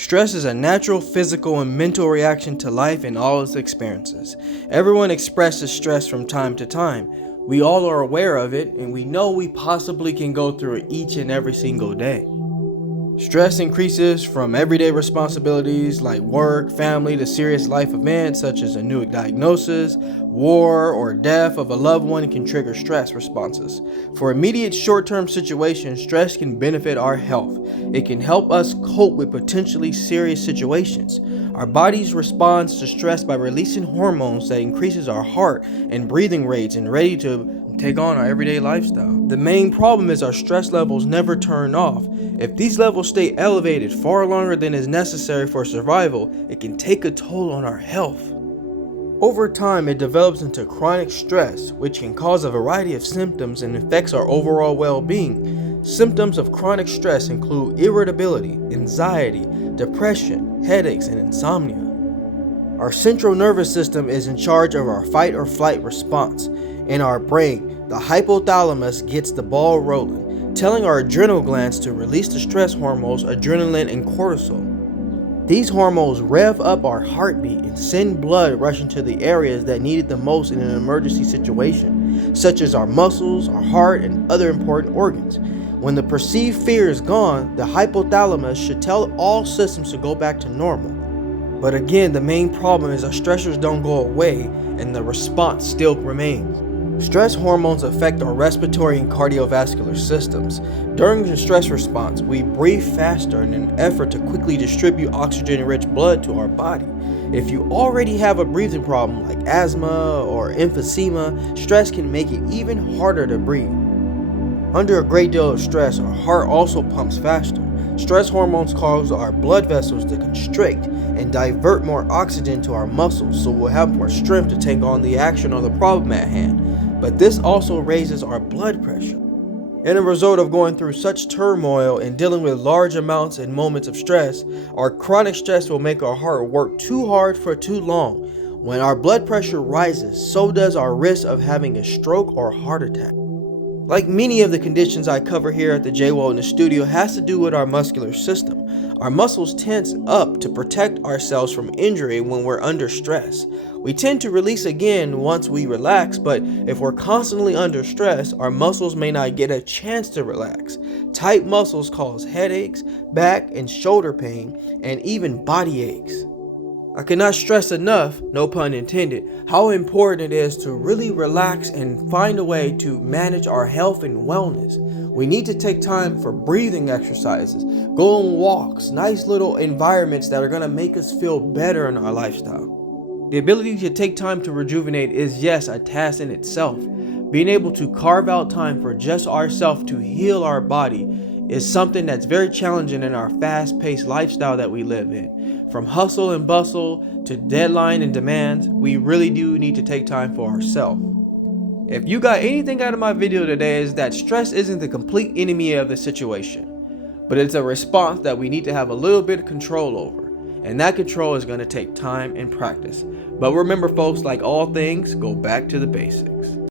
Stress is a natural physical and mental reaction to life and all its experiences. Everyone expresses stress from time to time. We all are aware of it, and we know we possibly can go through it each and every single day. Stress increases from everyday responsibilities like work, family, to serious life events such as a new diagnosis, war, or death of a loved one can trigger stress responses. For immediate short-term situations, stress can benefit our health. It can help us cope with potentially serious situations. Our bodies responds to stress by releasing hormones that increases our heart and breathing rates and ready to take on our everyday lifestyle. The main problem is our stress levels never turn off. If these levels stay elevated far longer than is necessary for survival, it can take a toll on our health. Over time, it develops into chronic stress, which can cause a variety of symptoms and affects our overall well-being. Symptoms of chronic stress include irritability, anxiety, depression, headaches, and insomnia. Our central nervous system is in charge of our fight or flight response. In our brain, the hypothalamus gets the ball rolling, telling our adrenal glands to release the stress hormones adrenaline and cortisol. These hormones rev up our heartbeat and send blood rushing to the areas that need it the most in an emergency situation, such as our muscles, our heart, and other important organs. When the perceived fear is gone, the hypothalamus should tell all systems to go back to normal. But again, the main problem is our stressors don't go away and the response still remains. Stress hormones affect our respiratory and cardiovascular systems. During the stress response, we breathe faster in an effort to quickly distribute oxygen-rich blood to our body. If you already have a breathing problem like asthma or emphysema, stress can make it even harder to breathe. Under a great deal of stress, our heart also pumps faster. Stress hormones cause our blood vessels to constrict and divert more oxygen to our muscles, so we'll have more strength to take on the action or the problem at hand. But this also raises our blood pressure. In a result of going through such turmoil and dealing with large amounts and moments of stress, our chronic stress will make our heart work too hard for too long. When our blood pressure rises, so does our risk of having a stroke or heart attack. Like many of the conditions I cover here at the J Wellness Studio has to do with our muscular system. Our muscles tense up to protect ourselves from injury when we're under stress. We tend to release again once we relax, but if we're constantly under stress, our muscles may not get a chance to relax. Tight muscles cause headaches, back and shoulder pain, and even body aches. I cannot stress enough, no pun intended, how important it is to really relax and find a way to manage our health and wellness. We need to take time for breathing exercises, go on walks, nice little environments that are going to make us feel better in our lifestyle. The ability to take time to rejuvenate is, yes, a task in itself. Being able to carve out time for just ourselves to heal our body is something that's very challenging in our fast-paced lifestyle that we live in. From hustle and bustle to deadline and demands, we really do need to take time for ourselves. If you got anything out of my video today, is that stress isn't the complete enemy of the situation, but it's a response that we need to have a little bit of control over. And that control is going to take time and practice. But remember folks, like all things, go back to the basics.